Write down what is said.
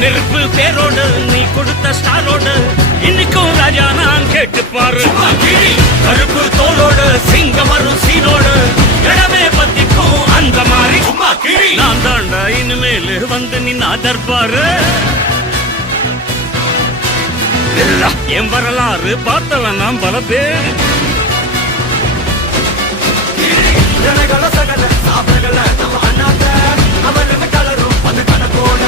நெருப்பு பேரோடு நீ கொடுத்த ஸ்டாரோடு இன்னைக்கும் ராஜா நான் கேட்டு பாரு. கருப்பு தோளோடு சிங்கம் வரும் சீனோடு இடமே பத்திக்கும் அந்த மாதிரி நான் தாண்டா இனிமேல் வந்து நின்னா தர்பாரு. என் வரலாறு பார்த்தவன் நாம் பல பேர். சகல சாப்பிடல நம்ம அண்ணாத்த அவருக்கு கலரும் அது கணக்கோட